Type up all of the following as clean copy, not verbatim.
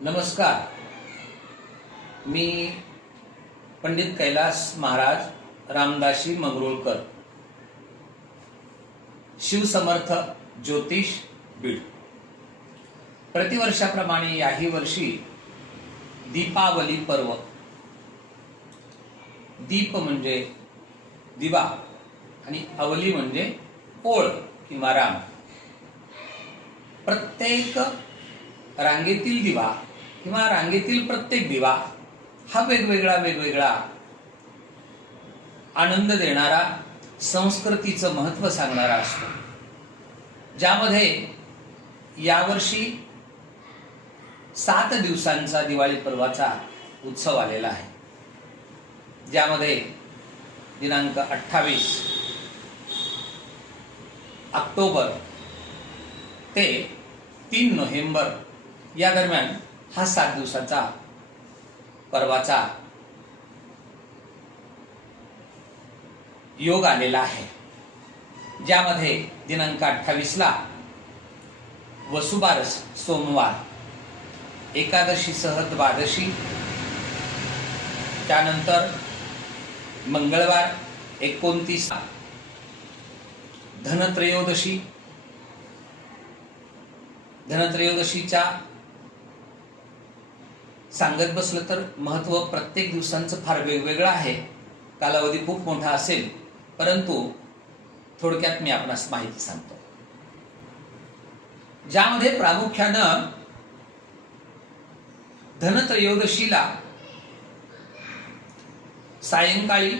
नमस्कार. मी पंडित कैलास महाराज रामदासी मंगरुळकर, शिवसमर्थ ज्योतिष बीड. प्रतिवर्षाप्रमाणे याही वर्षी दीपावली पर्व. दीप म्हणजे दिवा आणि अवली म्हणजे ओळ किंवा राम. प्रत्येक रांगेतील दिवा किंवा रांगेतील प्रत्येक दिवा हा वेगवेगळा आनंद देणारा, संस्कृतीचं महत्त्व सांगणारा असतो. ज्यामध्ये यावर्षी 7 दिवसांचा दिवाळी पर्वाचा उत्सव आलेला आहे. ज्यामध्ये दिनांक 28 ऑक्टोबर ते 3 नोव्हेंबर या दरम्यान हा 7 दिवसाचा पर्वाचा योग आलेला आहे. ज्यामध्ये दिनांक 28ला वसुबारस सोमवार, एकादशीसह द्वादशी, त्यानंतर मंगळवार 29, धनत्रयोदशी. धनत्रयोदशीच्या सांगत बसलं तर महत्त्व प्रत्येक दिवसांचं फार वेगवेगळं आहे. कालावधी खूप मोठा असेल, परंतु थोडक्यात मी आपणास माहिती सांगतो. ज्यामध्ये प्रामुख्यानं धनत्रयोदशीला सायंकाळी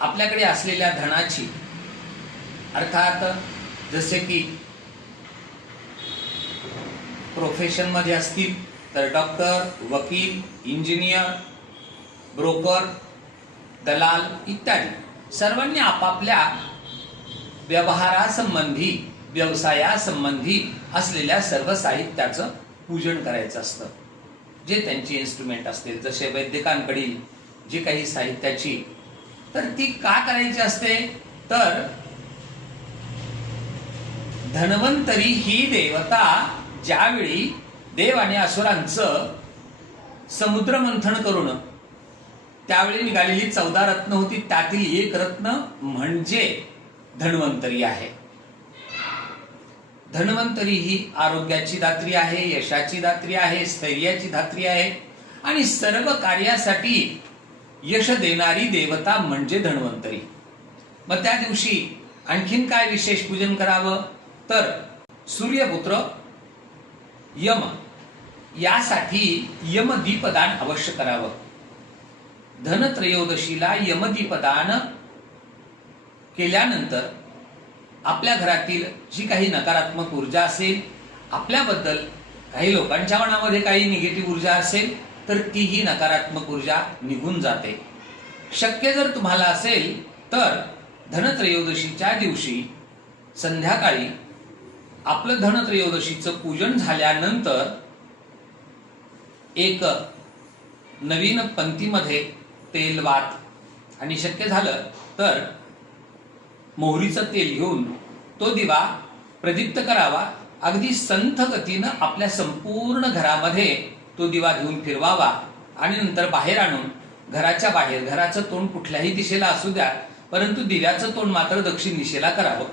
आपल्याकडे असलेल्या धनाची, अर्थात जसे की प्रोफेशन मध्ये असतील तर डॉक्टर, वकील, इंजिनियर, ब्रोकर, दलाल इत्यादी सर्वांनी आपापल्या व्यवहारासंबंधी, व्यवसायासंबंधी असलेल्या सर्व साहित्याचं पूजन करायचं असतं. जे त्यांची इन्स्ट्रुमेंट असतील, जसे वैद्यकांकडील जी काही साहित्याची, तर ती का करायची असते तर धन्वंतरी ही देवता ज्यावेळी देव आणि असुरांचं समुद्र मंथन करून त्यावेळी निघालेली 14 रत्न होती, त्यातील एक रत्न म्हणजे धन्वंतरी आहे. धन्वंतरी ही आरोग्याची दात्री आहे, यशाची दात्री आहे, स्थैर्याची दात्री आहे आणि सर्व कार्यासाठी यश देणारी देवता म्हणजे धन्वंतरी. मग त्या दिवशी आणखीन काय विशेष पूजन करावं तर सूर्यपुत्र यम यासाठी यमदीपदान अवश्य करावं. धनत्रयोदशीला यमदीपदान केल्यानंतर आपल्या घरातील जी काही नकारात्मक ऊर्जा असेल, आपल्याबद्दल काही लोकांच्या मनामध्ये काही निगेटिव्ह ऊर्जा असेल, तर तीही नकारात्मक ऊर्जा निघून जाते. शक्य जर तुम्हाला असेल तर धनत्रयोदशीच्या दिवशी संध्याकाळी आपलं धनत्रयोदशीचं पूजन झाल्यानंतर एक नवीन पंथीमध्ये तेल, वात आणि शक्य झालं तर मोहरीचं तेल घेऊन तो दिवा प्रदीप्त करावा. अगदी संथ गतीनं आपल्या संपूर्ण घरामध्ये तो दिवा घेऊन फिरवावा आणि नंतर बाहेर आणून घराच्या बाहेर, घराचं तोंड कुठल्याही दिशेला असू द्या, परंतु दिव्याचं तोंड मात्र दक्षिण दिशेला करावं.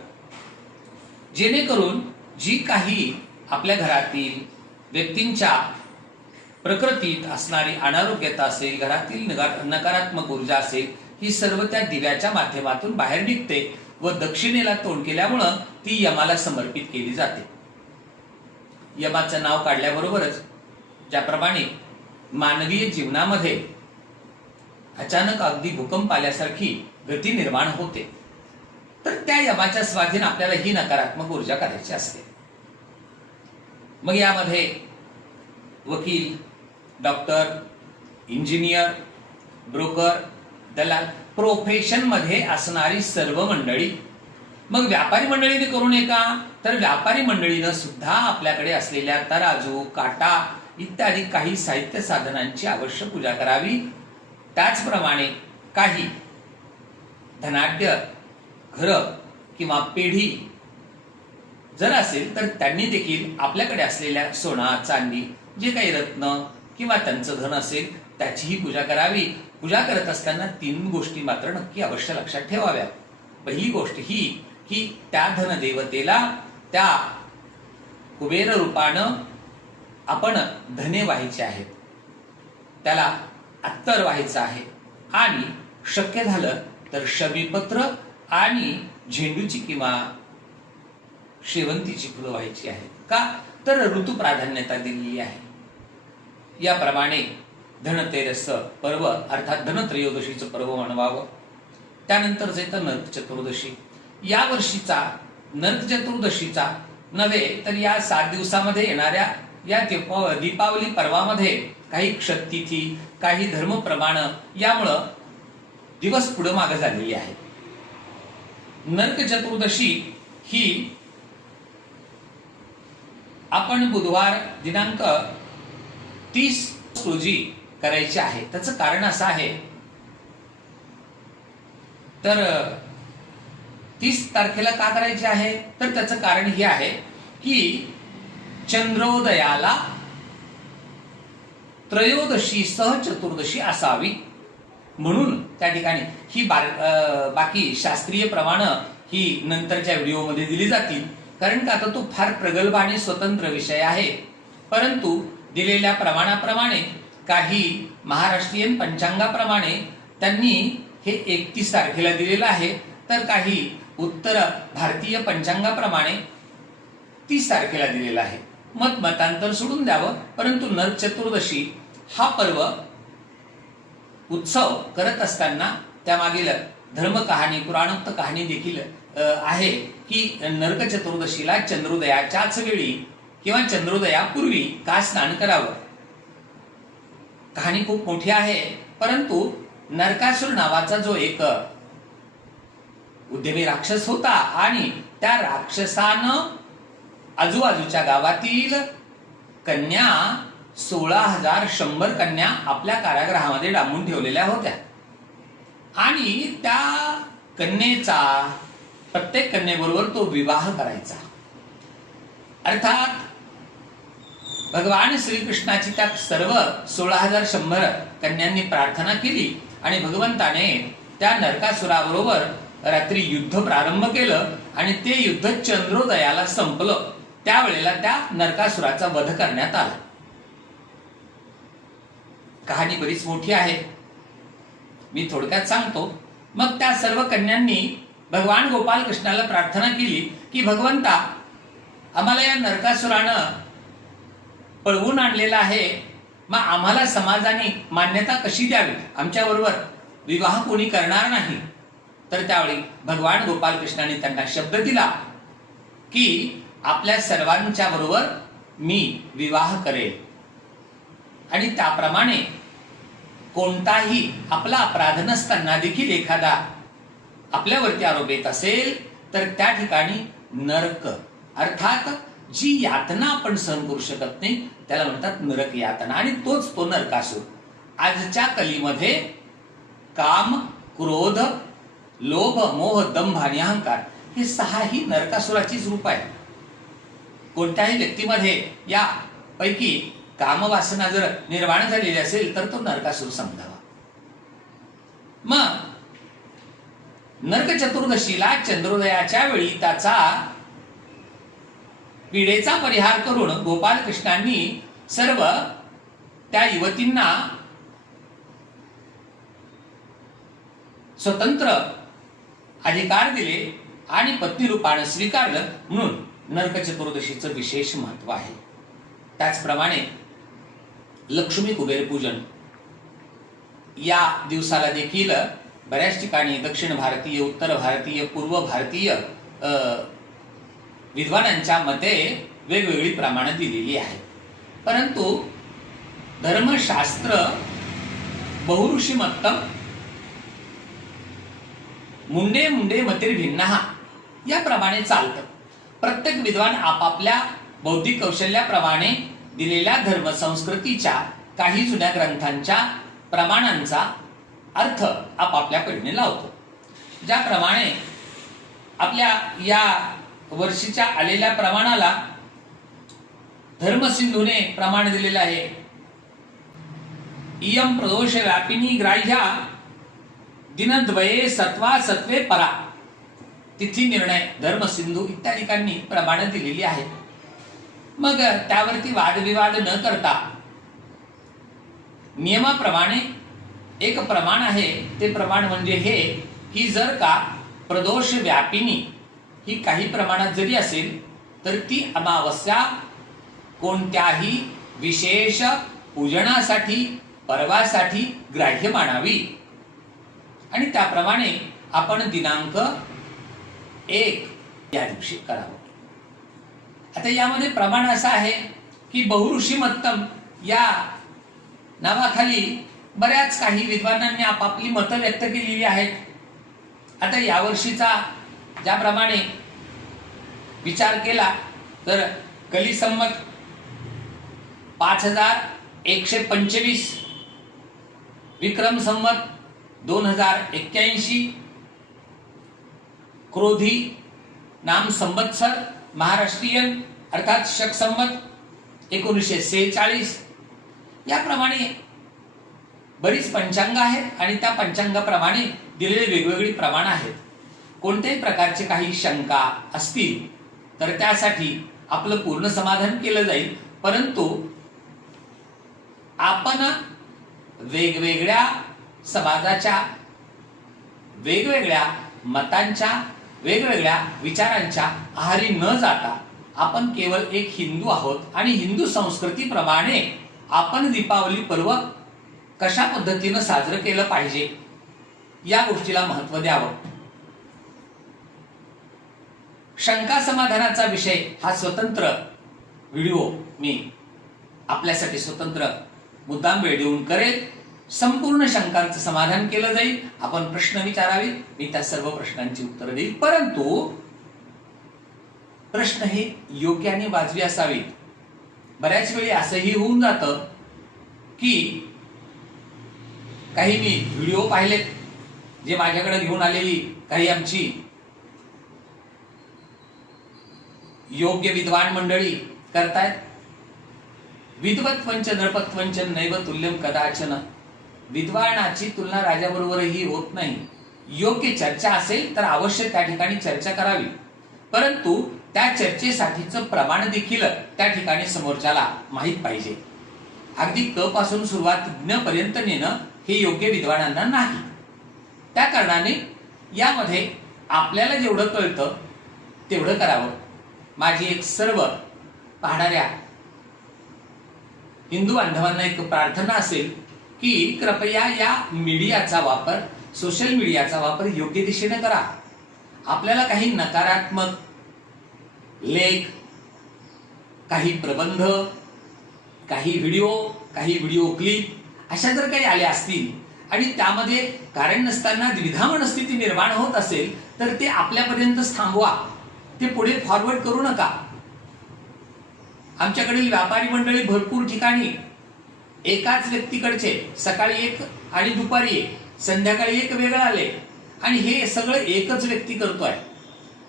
जेणेकरून जी काही आपल्या घरातील व्यक्तींच्या प्रकृतीत असणारी अनारोग्यता असेल, घरातील नकारात्मक ऊर्जा असेल, ही सर्व त्या दिव्याच्या माध्यमातून बाहेर निघते व दक्षिणेला तोंड केल्यामुळं ती यमाला समर्पित केली जाते. यमाचं नाव काढल्याबरोबरच ज्याप्रमाणे मानवीय जीवनामध्ये अचानक अगदी भूकंप आल्यासारखी गती निर्माण होते, तर त्या यमाच्या स्वाधीन आपल्याला ही नकारात्मक ऊर्जा करायची असते. मग यामध्ये वकील, डॉक्टर, इंजिनियर, ब्रोकर, दलाल, प्रोफेशन मध्ये असणारी सर्व मंडळी. मग व्यापारी मंडळीने करू नये का तर व्यापारी मंडळीनं सुद्धा आपल्याकडे असलेल्या तराजू, काटा इत्यादी काही साहित्य साधनांची अवश्य पूजा करावी. त्याचप्रमाणे काही धनाढ्य घर किंवा पेढी जर असेल तर त्यांनी देखील आपल्याकडे असलेल्या सोना चांदी जे काही रत्न किंवा त्यांचं धन असेल त्याचीही पूजा करावी. पूजा करत असताना 3 गोष्टी मात्र नक्की अवश्य लक्षात ठेवाव्या. पहिली गोष्ट ही की त्या धनदेवतेला त्या कुबेर रूपानं आपण धने व्हायचे आहेत, त्याला अत्तर व्हायचं आहे आणि शक्य झालं तर शमीपत्र आणि झेंडूची किंवा शेवंतीची फुलं व्हायची आहेत. का तर ऋतू प्राधान्यता दिलेली आहे. याप्रमाणे धनतेरस पर्व अर्थात धनत्रयोदशीचं पर्व मनवावं. त्यानंतर येतं नरक चतुर्दशी. या वर्षीचा नरक चतुर्दशीचा नव्हे तर या 7 दिवसामध्ये येणाऱ्या या दीपावली पर्वामध्ये काही क्षतिथी, काही धर्मप्रमाण यामुळं दिवस पुढे मागे झालेली आहे. नरक चतुर्दशी ही आपण बुधवार दिनांक 30 रोजी करायची आहे. त्याचं कारण असं आहे तर 30 तारखेला का करायची आहे तर त्याचं कारण हे आहे की चंद्रोदयाला त्रयोदशी सह चतुर्दशी असावी म्हणून त्या ठिकाणी ही बाकी शास्त्रीय प्रमाण ही नंतरच्या व्हिडिओमध्ये दिली जातील. कारण का आता तो फार प्रगल्भ आणि स्वतंत्र विषय आहे. परंतु दिलेल्या प्रमाणाप्रमाणे काही महाराष्ट्रीयन पंचांगाप्रमाणे त्यांनी हे 31 तारखेला दिलेलं आहे, तर काही उत्तर भारतीय पंचांगाप्रमाणे 30 तारखेला दिलेला आहे. मतांतर सोडून द्यावं. परंतु नरक चतुर्दशी हा पर्व उत्सव करत असताना त्यामागील धर्म कहाणी, पुराणोक्त कहाणी देखील आहे की नरक चतुर्दशीला चंद्रोदयाच्याच वेळी किंवा चंद्रोदयापूर्वी का स्नान करावं. कहाणी खूप मोठी आहे. परंतु नरकासुर नावाचा जो एक उद्यमी राक्षस होता आणि त्या राक्षसानं आजूबाजूच्या गावातील कन्या 16,100 कन्या आपल्या कारागृहामध्ये डांबून ठेवलेल्या होत्या आणि त्या कन्येचा प्रत्येक कन्येबरोबर तो विवाह करायचा. अर्थात भगवान श्रीकृष्णाची त्या सर्व 16,100 कन्यांनी प्रार्थना केली आणि भगवंताने त्या नरकासुराबरोबर रात्री युद्ध प्रारंभ केलं आणि ते युद्ध चंद्रोदयाला संपलं. त्यावेळेला त्या नरकासुराचा वध करण्यात आला. कहाणी बरीच मोठी आहे, मी थोडक्यात सांगतो. मग त्या सर्व कन्यांनी भगवान गोपाल कृष्णाला प्रार्थना केली की भगवंता, आम्हाला या नरकासुरानं पळवून आणलेला आहे, मग आम्हाला समाजाने मान्यता कशी द्यावी, आमच्याबरोबर विवाह कोणी करणार नाही. तर त्यावेळी भगवान गोपाल कृष्णाने त्यांना शब्द दिला की आपल्या सर्वांच्या बरोबर मी विवाह करेल आणि त्याप्रमाणे कोणताही आपला अपराध नसताना देखील एखादा आपल्यावरती आरोप येत असेल तर त्या ठिकाणी नरक अर्थात जी यातना आपण सहन करू शकत नाही त्याला म्हणतात नरक यातना आणि तोच तो नरकासुर. आजच्या कलीमध्ये काम, क्रोध, लोभ, मोह, दंभ आणि अहंकार हे 6ही नरकासुराचीच रूप आहे. कोणत्याही व्यक्तीमध्ये या पैकी कामवासना जर निर्माण झालेली असेल तर तो नरकासुर समजावा. मग नरक चतुर्दशीला चंद्रोदयाच्या वेळी त्याचा पीडेचा परिहार करून गोपाल कृष्णांनी सर्व त्या युवतींना स्वतंत्र अधिकार दिले आणि पत्नी रूपाने स्वीकारलं म्हणून नरक चतुर्दशीचं विशेष महत्व आहे. त्याचप्रमाणे लक्ष्मी कुबेर पूजन या दिवसाला देखील बऱ्याच ठिकाणी दक्षिण भारतीय, उत्तर भारतीय, पूर्व भारतीय विद्वानांच्या मते वेगवेगळी प्रमाणे दिलेली आहे. परंतु धर्मशास्त्र बहुऋषी मत्तम मुंडे मुंडे मतिर्भिन्नः याप्रमाणे चालतं. प्रत्येक विद्वान आपापल्या बौद्धिक कौशल्याप्रमाणे दिलेल्या धर्म संस्कृतीच्या काही जुन्या ग्रंथांच्या प्रमाणांचा अर्थ आपापल्या परीने लावतो. ज्याप्रमाणे आपल्या या वर्षीच्या आलेल्या प्रमाणाला धर्मसिंधूने प्रमाण दिलेलं आहे. इयं प्रदोष व्यापिनी ग्राह्या दिनद्वये सत्वा सत्वे परा. तिथी निर्णय धर्मसिंधू इत्यादिकांनी प्रमाण दिलेली आहे. मग त्यावरती वादविवाद न करता नियमाप्रमाणे एक प्रमाण आहे. ते प्रमाण म्हणजे हे की जर का प्रदोष व्यापिनी ही काही प्रमाणात जरी असेल तर ती अमावस्या कोणत्याही विशेष पूजनासाठी पर्वासाठी ग्राह्य मानावी आणि त्याप्रमाणे आपण दिनांक 1 या दिवशी करावं. आता यामध्ये प्रमाण असं आहे की बहुऋषीमत्तम या नावाखाली बऱ्याच काही विद्वानांनी आपापली मतं व्यक्त केलेली आहेत. आता यावर्षीचा ज्याप्रमाणे विचार केला तर कली संमत 5125, विक्रम संमत 2081, क्रोधी नाम संवत्सर महाराष्ट्रीयन अर्थात शक संमत 1946. याप्रमाणे बरीच पंचांग आहेत आणि त्या पंचांगाप्रमाणे दिलेले वेगवेगळी प्रमाण आहेत. कोणत्याही प्रकारचे काही शंका असतील तर त्यासाठी आपलं पूर्ण समाधान केलं जाईल. परंतु आपण वेगवेगळ्या समाजाच्या वेगवेगळ्या मतांच्या वेगवेगळ्या विचारांच्या आहारी न जाता आपण केवळ एक हिंदू आहोत आणि हिंदू संस्कृतीप्रमाणे आपण दीपावली पर्व कशा पद्धतीनं साजरं केलं पाहिजे या गोष्टीला महत्त्व द्यावं. शंका समाधानाचा विषय हा स्वतंत्र व्हिडिओ मी आपल्यासाठी स्वतंत्र मुद्दाम वेळ देऊन करेल. संपूर्ण शंकांचं समाधान केलं जाईल. आपण प्रश्न विचारावे, मी त्या सर्व प्रश्नांची उत्तर देईल. परंतु प्रश्न हे योग्य आणि वाजवी असावेत. बऱ्याच वेळी असंही होऊन जातं की काही मी व्हिडिओ पाहिलेत जे माझ्याकडे घेऊन आलेली काही आमची योग्य विद्वान मंडळी करतायत. विद्वत्वंच नृपत्वंच नैव तुल्यम कदाचन. विद्वानाची तुलना राजाबरोबरही होत नाही. योग्य चर्चा असेल तर अवश्य त्या ठिकाणी चर्चा करावी, परंतु त्या चर्चेसाठीचं प्रमाण देखील त्या ठिकाणी समोरच्याला माहित पाहिजे. अगदी क पासून सुरुवात ज्ञ पर्यंत नेणं हे योग्य विद्वानांना नाही. त्या कारणाने यामध्ये आपल्याला जेवढं कळतं तेवढं करावं. माझी एक सर्व पाहणाऱ्या हिंदू बांधवांना एक प्रार्थना असेल की कृपया या मीडियाचा वापर, सोशल मीडियाचा वापर योग्य दिशेने करा. आपल्याला काही नकारात्मक लेख, काही प्रबंध, काही व्हिडिओ क्लिप अशा जर काही आल्या असतील आणि त्यामध्ये कारण नसताना द्विधा मनस्थिती निर्माण होत असेल तर ते आपल्यापर्यंतच थांबवा. ते पुढे फॉरवर्ड करू नका. आमच्याकडील व्यापारी मंडळी भरपूर ठिकाणी एकाच व्यक्तीकडचे सकाळी एक आणि दुपारी एक, संध्याकाळी एक वेगळं आले आणि हे सगळं एकच व्यक्ती करतोय.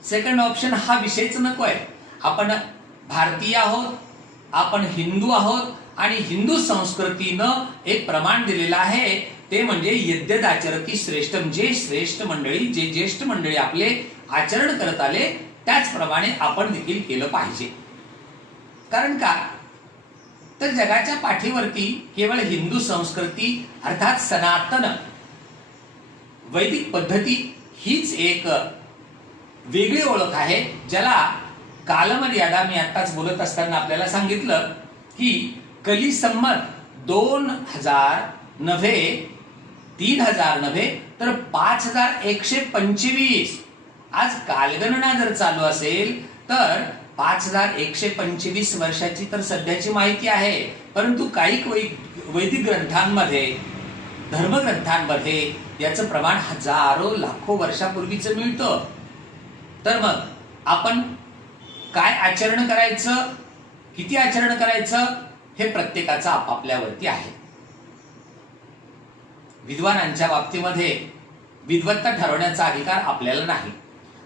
सेकंड ऑप्शन हा विषयच नको आहे. आपण भारतीय आहोत, आपण हिंदू आहोत आणि हिंदू संस्कृतीनं एक प्रमाण दिलेलं आहे ते म्हणजे यद्यदाचरती श्रेष्ठम. जे श्रेष्ठ मंडळी, जे ज्येष्ठ मंडळी आपले आचरण करत आले त्याचप्रमाणे आपण देखील केलं पाहिजे. कारण का तर जगाच्या पाठीवरती केवळ हिंदू संस्कृती अर्थात सनातन वैदिक पद्धती हीच एक वेगळी ओळख आहे, ज्याला कालमर्यादा मी आताच बोलत असताना आपल्याला सांगितलं की कली संमत 2000 नव्हे, 3000 नव्हे तर 5125. आज कालगणना जर चालू असेल तर 5125 वर्षाची तर सध्याची माहिती आहे, परंतु काही वैदिक ग्रंथांमध्ये, धर्मग्रंथांमध्ये याचं प्रमाण हजारो लाखो वर्षापूर्वीचं मिळतं. तर मग आपण काय आचरण करायचं, किती आचरण करायचं हे प्रत्येकाचं आपापल्यावरती आहे. विद्वानांच्या बाबतीमध्ये विद्वत्ता ठरवण्याचा अधिकार आपल्याला नाही,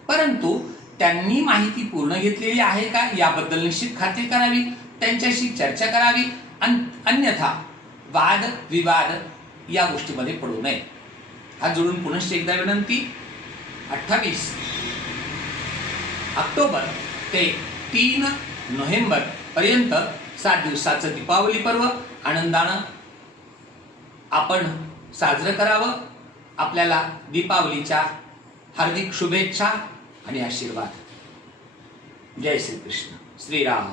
परंतु त्यांनी माहिती पूर्ण घेतलेली आहे का याबद्दल निश्चित खात्री करावी, त्यांच्याशी चर्चा करावी, अन्यथा वाद विवाद या गोष्टीमध्ये पडू नये. हात जोडून पुनश्च एकदा विनंती. 28 ऑक्टोबर ते 3 नोव्हेंबर पर्यंत 7 दिवसाचं दीपावली पर्व आनंदानं आपण साजरं करावं. आपल्याला दीपावलीच्या हार्दिक शुभेच्छा आणि आशीर्वाद. जय श्री कृष्ण. श्रीराम.